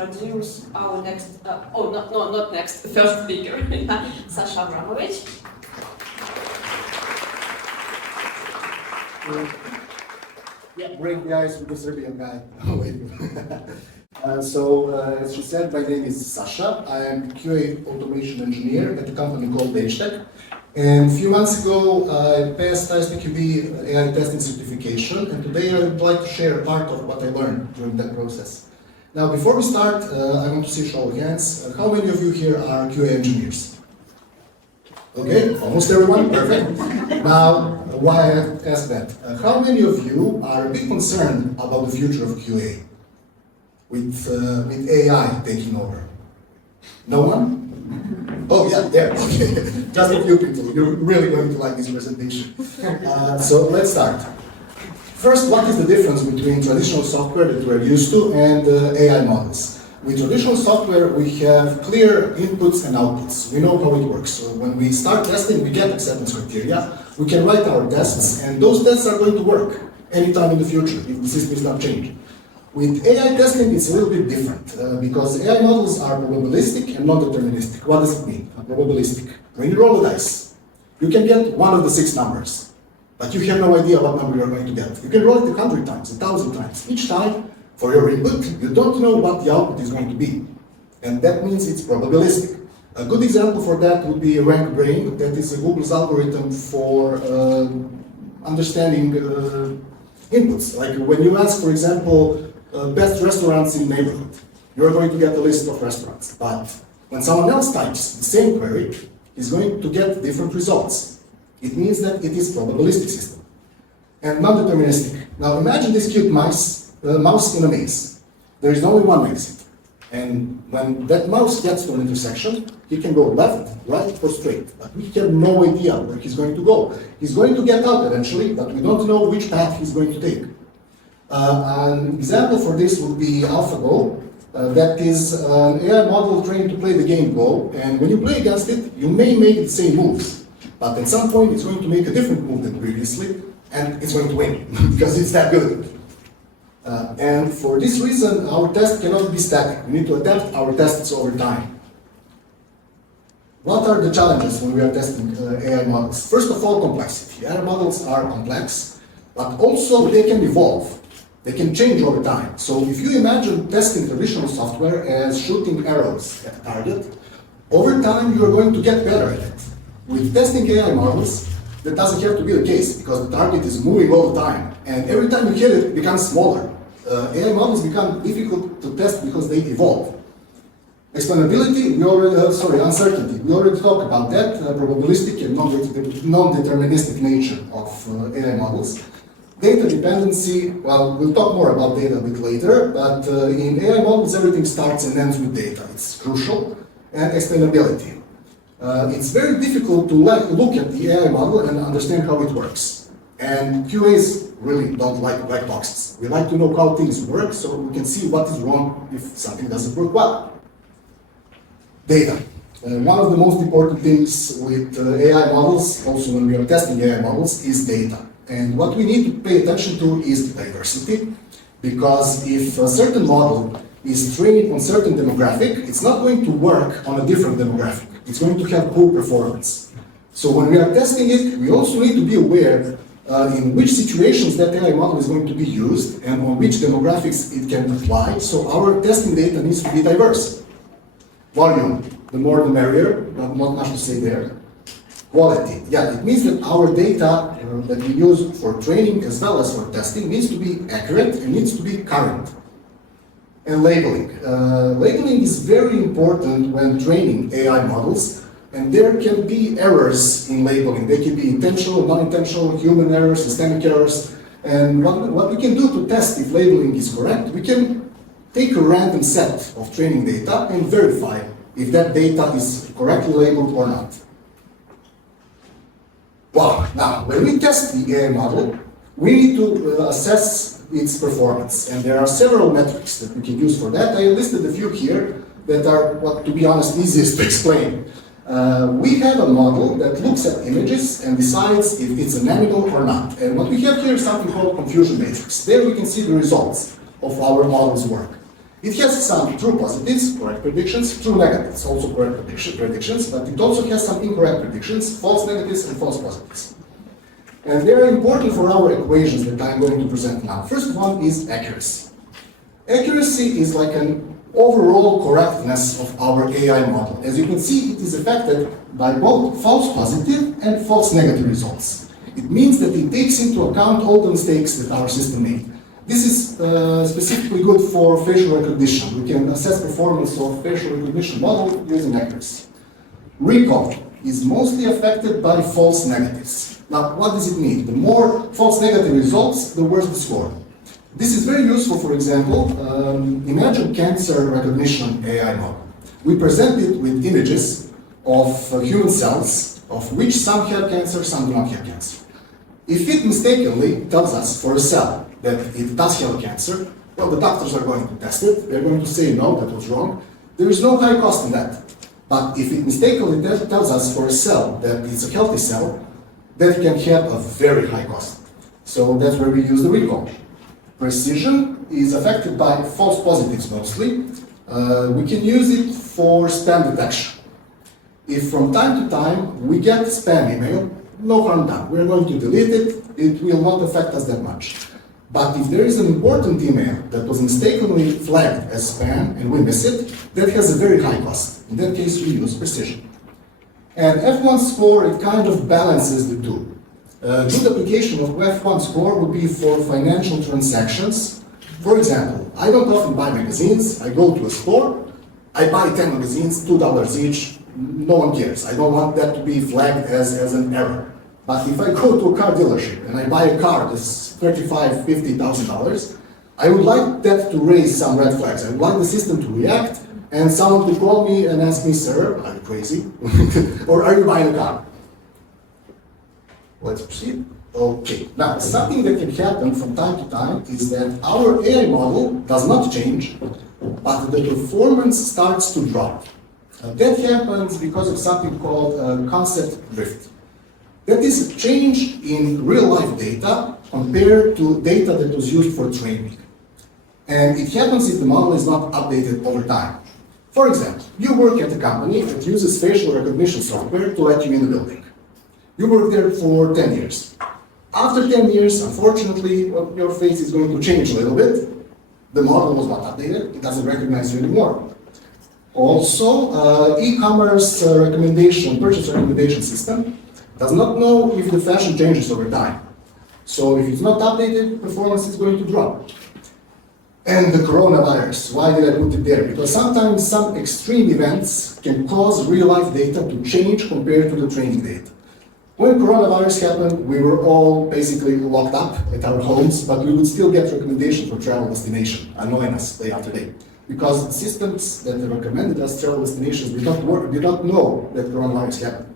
introduce our next, not next, first speaker, Saša Avramović. Yeah, break the ice with the Serbian guy. As she said, my name is Saša. I am QA automation engineer at a company called Belgrade. And a few months ago, I passed ISPQB AI testing certification, and today I would like to share a part of what I learned during that process. Now, before we start, I want to see show of hands. How many of you here are QA engineers? Okay, almost everyone, perfect. Now, why I ask that? How many of you are a bit concerned about the future of QA with AI taking over? No one? Oh yeah, there, okay. Just a few people. You're really going to like this presentation. So let's start. First, what is the difference between traditional software that we're used to and AI models? With traditional software, we have clear inputs and outputs. We know how it works. So when we start testing, we get acceptance criteria. We can write our tests, and those tests are going to work anytime in the future if the system is not changed. With AI testing, it's a little bit different because AI models are probabilistic and non-deterministic. What does it mean? Probabilistic. When you roll a dice, you can get one of the 6 numbers, but you have no idea what number you're going to get. You can roll it 100 times, 1,000 times. Each time, for your input, you don't know what the output is going to be. And that means it's probabilistic. A good example for that would be rank brain. That is Google's algorithm for understanding inputs. Like when you ask, for example, best restaurants in the neighborhood, you're going to get a list of restaurants. But when someone else types the same query, he's going to get different results. It means that it is probabilistic system. And non-deterministic. Now imagine this cute mouse in a maze. There is only one exit. And when that mouse gets to an intersection, he can go left, right, or straight. But we have no idea where he's going to go. He's going to get out eventually, but we don't know which path he's going to take. An example for this would be AlphaGo. That is an AI model trained to play the game Go, and when you play against it, you may make the same moves, but at some point it's going to make a different move than previously, and it's going to win, because it's that good. And for this reason, our test cannot be static. We need to adapt our tests over time. What are the challenges when we are testing AI models? First of all, complexity. AI models are complex, but also they can evolve. They can change over time. So if you imagine testing traditional software as shooting arrows at a target, over time you are going to get better at it. With testing AI models, that doesn't have to be the case because the target is moving all the time. And every time you hit it, it becomes smaller. AI models become difficult to test because they evolve. Explainability, uncertainty. We already talked about that, probabilistic and non-deterministic nature of AI models. Data dependency, well, we'll talk more about data a bit later, but in AI models, everything starts and ends with data. It's crucial. And explainability. It's very difficult to look at the AI model and understand how it works. And QAs really don't like black boxes. We like to know how things work so we can see what is wrong if something doesn't work well. Data. One of the most important things with AI models, also when we are testing AI models, is data. And what we need to pay attention to is the diversity, because if a certain model is trained on certain demographic, it's not going to work on a different demographic. It's going to have poor performance. So when we are testing it, we also need to be aware in which situations that AI model is going to be used and on which demographics it can apply. So our testing data needs to be diverse. Volume, the more the merrier, not much to say there. Quality, yeah, it means that our data that we use for training as well as for testing needs to be accurate and needs to be current. And labeling. Labeling is very important when training AI models, and there can be errors in labeling. They can be intentional, non-intentional, human errors, systemic errors. And what we can do to test if labeling is correct, we can take a random set of training data and verify if that data is correctly labeled or not. Wow, now when we test the AI model, we need to assess its performance. And there are several metrics that we can use for that. I listed a few here that are, what, to be honest, easiest to explain. We have a model that looks at images and decides if it's an animal or not. And what we have here is something called confusion matrix. There we can see the results of our model's work. It has some true positives, correct predictions, true negatives, also correct predictions, but it also has some incorrect predictions, false negatives and false positives. And they are important for our equations that I'm going to present now. First one is accuracy. Accuracy is like an overall correctness of our AI model. As you can see, it is affected by both false positive and false negative results. It means that it takes into account all the mistakes that our system made. This is specifically good for facial recognition. We can assess performance of facial recognition model using accuracy. Recall is mostly affected by false negatives. Now, what does it mean? The more false negative results, the worse the score. This is very useful, for example, imagine cancer recognition AI model. We present it with images of human cells, of which some have cancer, some do not have cancer. If it mistakenly tells us for a cell that it does have cancer, well, the doctors are going to test it. They're going to say, no, that was wrong. There is no high cost in that. But if it mistakenly tells us for a cell that it's a healthy cell, that can have a very high cost. So that's where we use the recall. Precision is affected by false positives mostly. We can use it for spam detection. If from time to time we get spam email, no harm done. We're going to delete it. It will not affect us that much. But if there is an important email that was mistakenly flagged as spam and we miss it, that has a very high cost. In that case, we use precision. And F1 score, it kind of balances the two. A good application of F1 score would be for financial transactions. For example, I don't often buy magazines. I go to a store, I buy 10 magazines, $2 each. No one cares. I don't want that to be flagged as an error. But if I go to a car dealership and I buy a car that's $35,000, $50,000, I would like that to raise some red flags. I would like the system to react and someone to call me and ask me, sir, are you crazy? Or are you buying a car? Let's proceed. Okay. Now, something that can happen from time to time is that our AI model does not change, but the performance starts to drop. That happens because of something called concept drift. That is change in real-life data compared to data that was used for training. And it happens if the model is not updated over time. For example, you work at a company that uses facial recognition software to let you in the building. You work there for 10 years. After 10 years, unfortunately, well, your face is going to change a little bit. The model was not updated. It doesn't recognize you anymore. Also, e-commerce purchase recommendation system does not know if the fashion changes over time. So if it's not updated, performance is going to drop. And the coronavirus, why did I put it there? Because sometimes some extreme events can cause real-life data to change compared to the training data. When coronavirus happened, we were all basically locked up at our homes, but we would still get recommendations for travel destination, annoying us day after day. Because the systems that recommended us travel destinations did not know that coronavirus happened.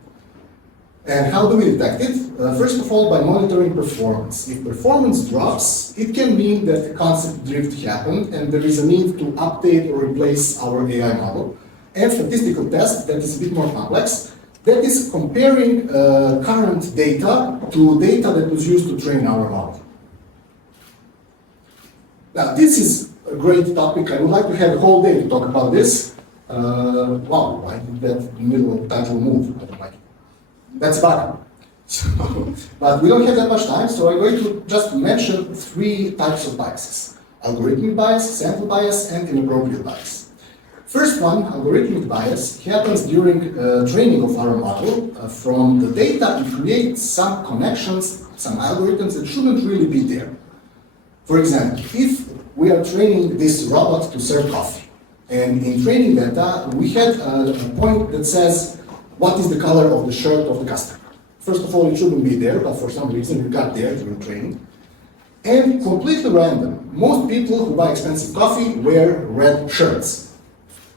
And how do we detect it? First of all, by monitoring performance. If performance drops, it can mean that concept drift happened and there is a need to update or replace our AI model. And statistical test, that is a bit more complex, that is comparing current data to data that was used to train our model. Now, this is a great topic. I would like to have a whole day to talk about this. Wow, why did that middle title move? I don't like it. That's bad. But we don't have that much time, so I'm going to just mention 3 types of biases. Algorithmic bias, sample bias, and inappropriate bias. First one, algorithmic bias, happens during training of our model. From the data, it creates some connections, some algorithms that shouldn't really be there. For example, if we are training this robot to serve coffee, and in training data, we had a point that says, what is the color of the shirt of the customer? First of all, it shouldn't be there, but for some reason it got there during training. And completely random. Most people who buy expensive coffee wear red shirts.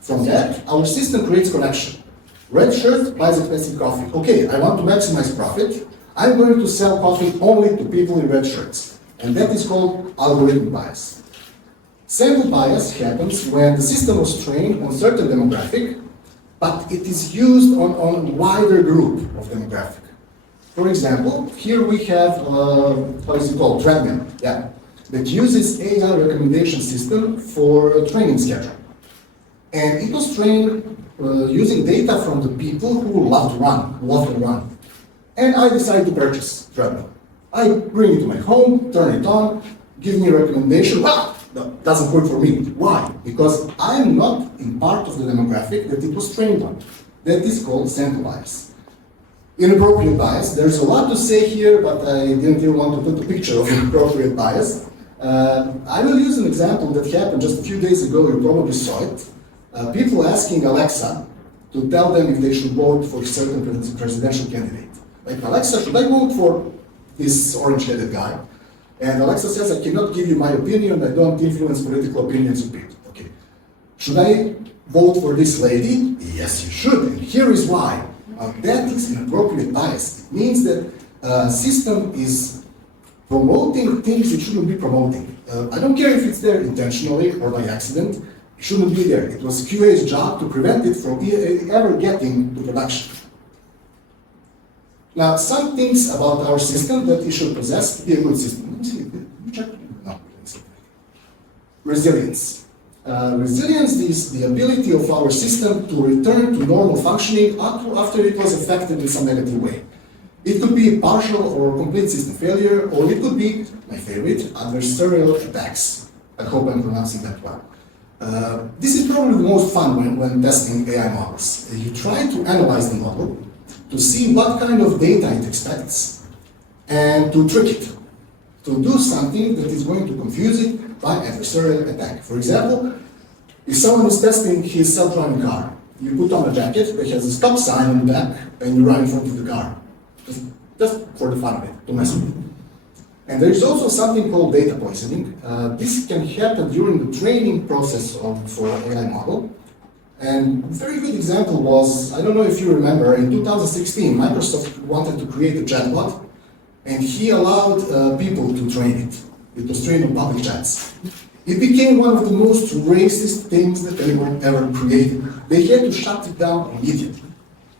From that, our system creates connection. Red shirt buys expensive coffee. Okay, I want to maximize profit. I'm going to sell coffee only to people in red shirts. And that is called algorithmic bias. Sample bias happens when the system was trained on certain demographic, but it is used on a wider group of demographic. For example, here we have, what is it called, treadmill. Yeah. that uses AI recommendation system for a training schedule. And it was trained using data from the people who love to run. And I decided to purchase treadmill. I bring it to my home, turn it on, give me a recommendation. Wow, that doesn't work for me. Why? Because I'm not in part of the demographic that it was trained on. That is called sample bias. Inappropriate bias. There's a lot to say here, but I didn't even want to put a picture of inappropriate bias. I will use an example that happened just a few days ago. You probably saw it. People asking Alexa to tell them if they should vote for a certain presidential candidate. Like, Alexa, should I vote for this orange-headed guy? And Alexa says, I cannot give you my opinion, I don't influence political opinions of people. Okay. Should I vote for this lady? Yes, you should, and here is why. That is inappropriate bias. It means that a system is promoting things it shouldn't be promoting. I don't care if it's there intentionally or by accident, it shouldn't be there. It was QA's job to prevent it from ever getting to production. Now, some things about our system that it should possess to be a good system. Let me see. Check. No. Resilience. Resilience is the ability of our system to return to normal functioning after it was affected in some negative way. It could be partial or complete system failure, or it could be, my favorite, adversarial attacks. I hope I'm pronouncing that well. This is probably the most fun when testing AI models. You try to analyze the model, to see what kind of data it expects, and to trick it, to do something that is going to confuse it by adversarial attack. For example, if someone is testing his self-driving car, you put on a jacket that has a stop sign on the back, and you run in front of the car, just for the fun of it, to mess with it. And there is also something called data poisoning. This can happen during the training process for an AI model. And a very good example was, I don't know if you remember, in 2016, Microsoft wanted to create a chatbot, and he allowed people to train it. It was trained on public chats. It became one of the most racist things that anyone ever created. They had to shut it down immediately.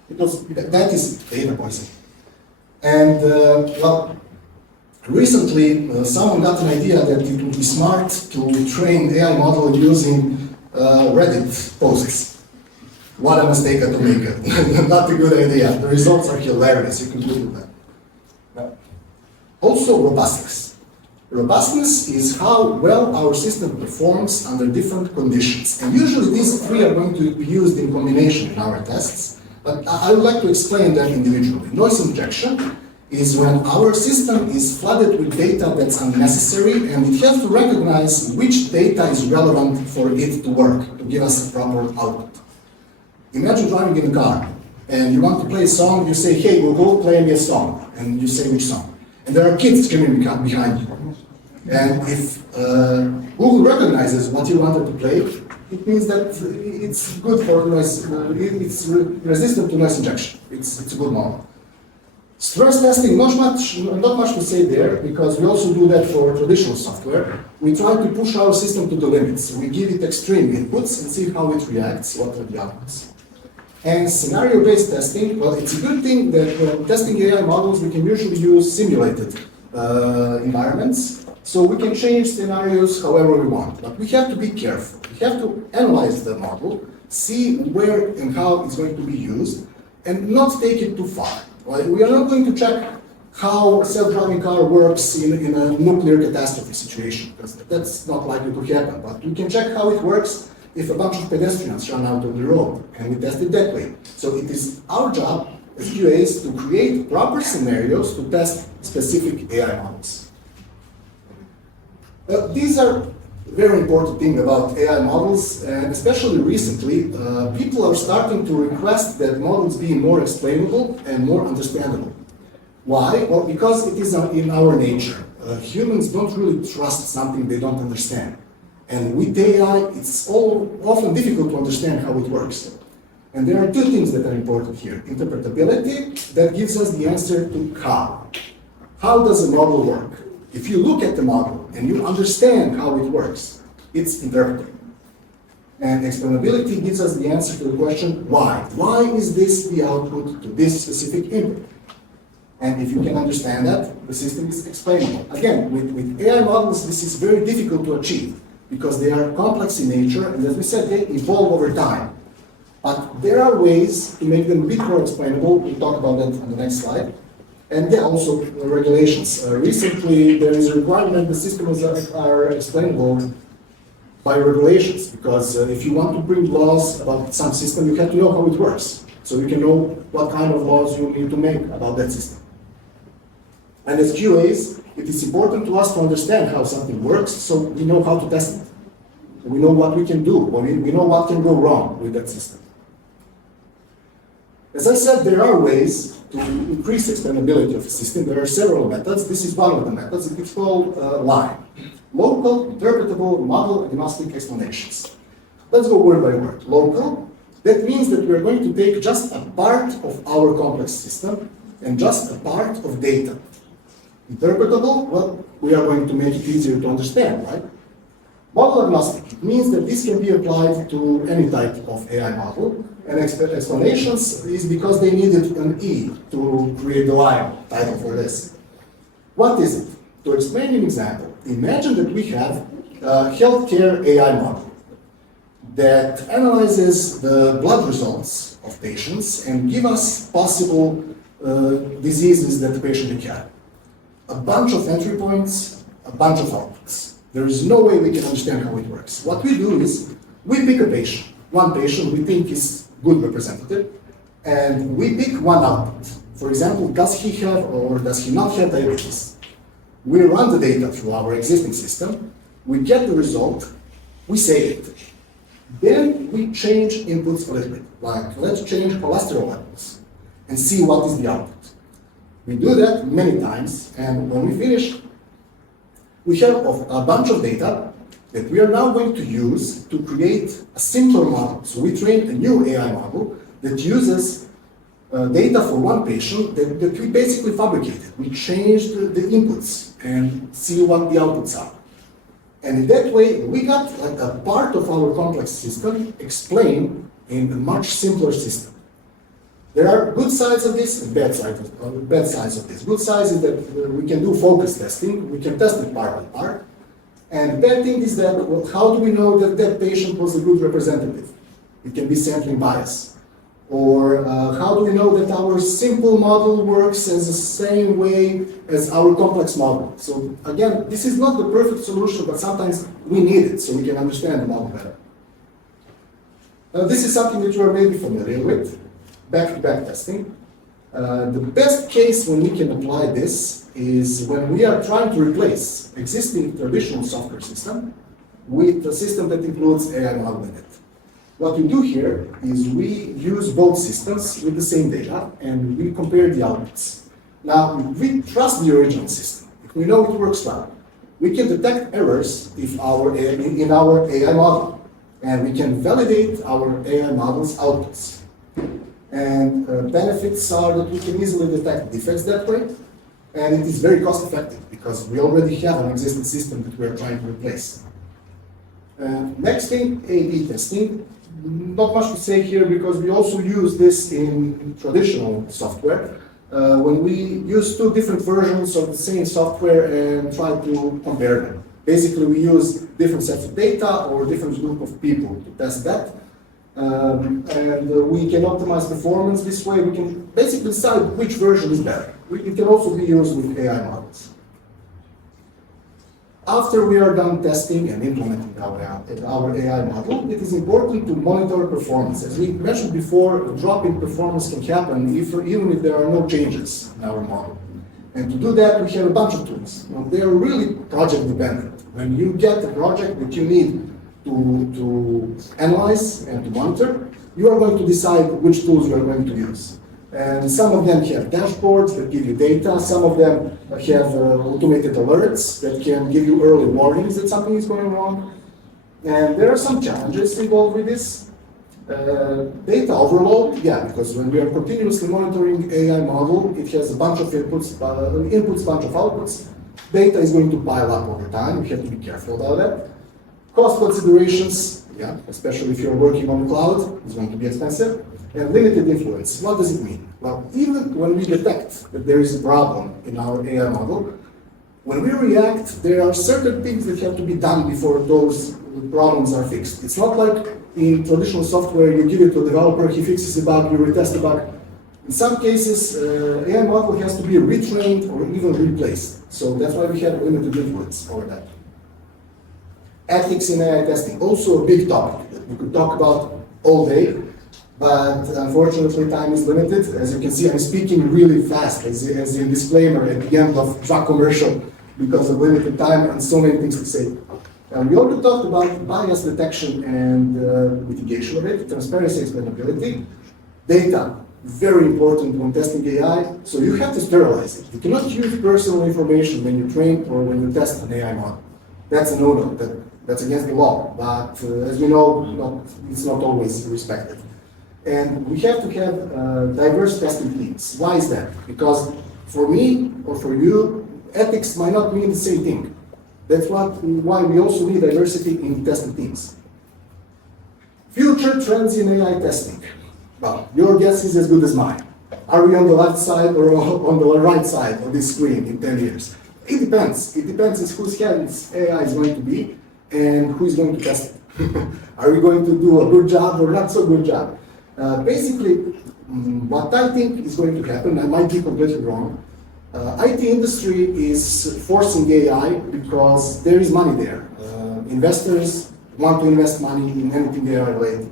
That is data poisoning. And, well, recently, someone got an idea that it would be smart to train AI model using Reddit posts. What a mistake to make. Not a good idea. The results are hilarious. You can Google that. Also, robustness. Robustness is how well our system performs under different conditions. And usually these three are going to be used in combination in our tests, but I would like to explain them individually. Noise injection is when our system is flooded with data that's unnecessary, and it has to recognize which data is relevant for it to work, to give us a proper output. Imagine driving in a car, and you want to play a song, you say, hey, Google, play me a song, and you say which song. And there are kids screaming behind you. And if Google recognizes what you wanted to play, it means that it's good for noise, it's resistant to noise injection. It's a good model. Stress testing, not much to say there, because we also do that for traditional software. We try to push our system to the limits. We give it extreme inputs and see how it reacts, what are the outputs. And scenario-based testing, well, it's a good thing that when testing AI models, we can usually use simulated environments, so we can change scenarios however we want. But we have to be careful. We have to analyze the model, see where and how it's going to be used, and not take it too far. Right? We are not going to check how a self-driving car works in a nuclear catastrophe situation, because that's not likely to happen. But we can check how it works if a bunch of pedestrians run out of the road, and we test it that way. So it is our job as QAs to create proper scenarios to test specific AI models. These are very important thing about AI models, and especially recently, people are starting to request that models be more explainable and more understandable. Why? Well, because it is in our nature. Humans don't really trust something they don't understand. And with AI, it's often difficult to understand how it works. And there are two things that are important here. Interpretability, that gives us the answer to how. How does a model work? If you look at the model and you understand how it works, it's interpreted. And explainability gives us the answer to the question, why? Why is this the output to this specific input? And if you can understand that, the system is explainable. Again, with AI models, this is very difficult to achieve because they are complex in nature, and as we said, they evolve over time. But there are ways to make them a bit more explainable. We'll talk about that on the next slide. And then also regulations. Recently, there is a requirement the systems are explainable by regulations, because if you want to bring laws about some system, you have to know how it works. So you can know what kind of laws you need to make about that system. And as QAs, it is important to us to understand how something works so we know how to test it. We know what we can do, we know what can go wrong with that system. As I said, there are ways to increase explainability of a system. There are several methods. This is one of the methods. It's called LIME. Local, interpretable, model-agnostic explanations. Let's go word by word. Local, that means that we're going to take just a part of our complex system and just a part of data. Interpretable, well, we are going to make it easier to understand, right? Model agnostic, it means that this can be applied to any type of AI model, and explanations is because they needed an E to create the LIME title for this. What is it? To explain an example, imagine that we have a healthcare AI model that analyzes the blood results of patients and give us possible diseases that the patient can have. A bunch of entry points, a bunch of outputs. There is no way we can understand how it works. What we do is, we pick a patient, one patient we think is good representative, and we pick one output. For example, does he have or does he not have diabetes? We run the data through our existing system, we get the result, we save it. Then we change inputs a little bit, like let's change cholesterol levels and see what is the output. We do that many times, and when we finish, we have a bunch of data that we are now going to use to create a simpler model. So we train a new AI model that uses data for one patient that we basically fabricated. We changed the inputs and see what the outputs are. And in that way, we got like a part of our complex system explained in a much simpler system. There are good sides of this and bad sides of this. Good sides is that we can do focus testing, we can test it part by part. And the bad thing is that, well, how do we know that that patient was a good representative? It can be sampling bias. Or how do we know that our simple model works as the same way as our complex model? So again, this is not the perfect solution, but sometimes we need it so we can understand the model better. This is something that you are maybe familiar with. Back-to-back testing. The best case when we can apply this is when we are trying to replace existing traditional software system with a system that includes AI model in it. What we do here is we use both systems with the same data and we compare the outputs. Now, if we trust the original system, if we know it works well, we can detect errors in our AI model, and we can validate our AI model's outputs. And benefits are that we can easily detect defects that way, and it is very cost effective because we already have an existing system that we are trying to replace. Next thing, A/B testing. Not much to say here because we also use this in traditional software. When we use two different versions of the same software and try to compare them. Basically, we use different sets of data or different group of people to test that. And we can optimize performance this way. We can basically decide which version is better. It can also be used with AI models. After we are done testing and implementing our AI model, it is important to monitor performance. As we mentioned before, a drop in performance can happen even if there are no changes in our model. And to do that, we have a bunch of tools. They are really project dependent. When you get a project that you need to analyze and to monitor, you are going to decide which tools you are going to use. And some of them have dashboards that give you data, some of them have automated alerts that can give you early warnings that something is going wrong. And there are some challenges involved with this. Data overload, yeah, because when we are continuously monitoring AI model, it has a bunch of inputs, bunch of outputs. Data is going to pile up over time, we have to be careful about that. Cost considerations, yeah, especially if you're working on the cloud, it's going to be expensive. And limited influence, what does it mean? Well, even when we detect that there is a problem in our AI model, when we react, there are certain things that have to be done before those problems are fixed. It's not like in traditional software, you give it to a developer, he fixes a bug, you retest the bug. In some cases, AI model has to be retrained or even replaced. So that's why we have limited influence over that. Ethics in AI testing, also a big topic that we could talk about all day, but unfortunately time is limited. As you can see, I'm speaking really fast as a disclaimer at the end of truck commercial because of limited time and so many things to say. We already talked about bias detection and mitigation of it, transparency, explainability, data, very important when testing AI, so you have to sterilize it. You cannot use personal information when you train or when you test an AI model. That's a no-no, that's against the law, but as we know, it's not always respected. And we have to have diverse testing teams. Why is that? Because for me or for you, ethics might not mean the same thing. That's why we also need diversity in testing teams. Future trends in AI testing. Well, your guess is as good as mine. Are we on the left side or on the right side of this screen in 10 years? It depends. It depends on whose hands AI is going to be and who is going to test it. Are we going to do a good job or not so good job? Basically, what I think is going to happen, I might be completely wrong, IT industry is forcing AI because there is money there. Investors want to invest money in anything AI related.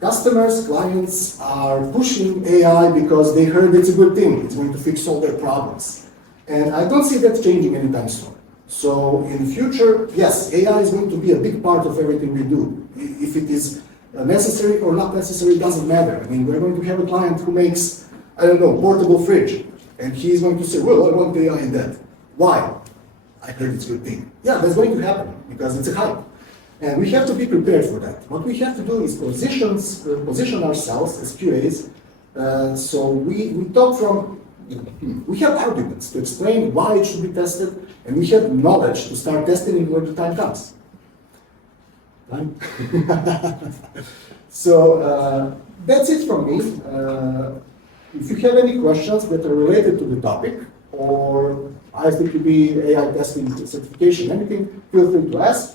Customers, clients are pushing AI because they heard it's a good thing, it's going to fix all their problems. And I don't see that changing anytime soon. So in the future, yes, AI is going to be a big part of everything we do. If it is necessary or not necessary, doesn't matter. I mean, we're going to have a client who makes, I don't know, portable fridge. And he's going to say, well, I want AI in that. Why? I heard it's a good thing. Yeah, that's going to happen because it's a hype. And we have to be prepared for that. What we have to do is position ourselves as QAs. So we talk from, we have arguments to explain why it should be tested, and we have knowledge to start testing when the time comes. Right? So that's it from me. If you have any questions that are related to the topic, or ISTQB AI testing certification, anything, feel free to ask.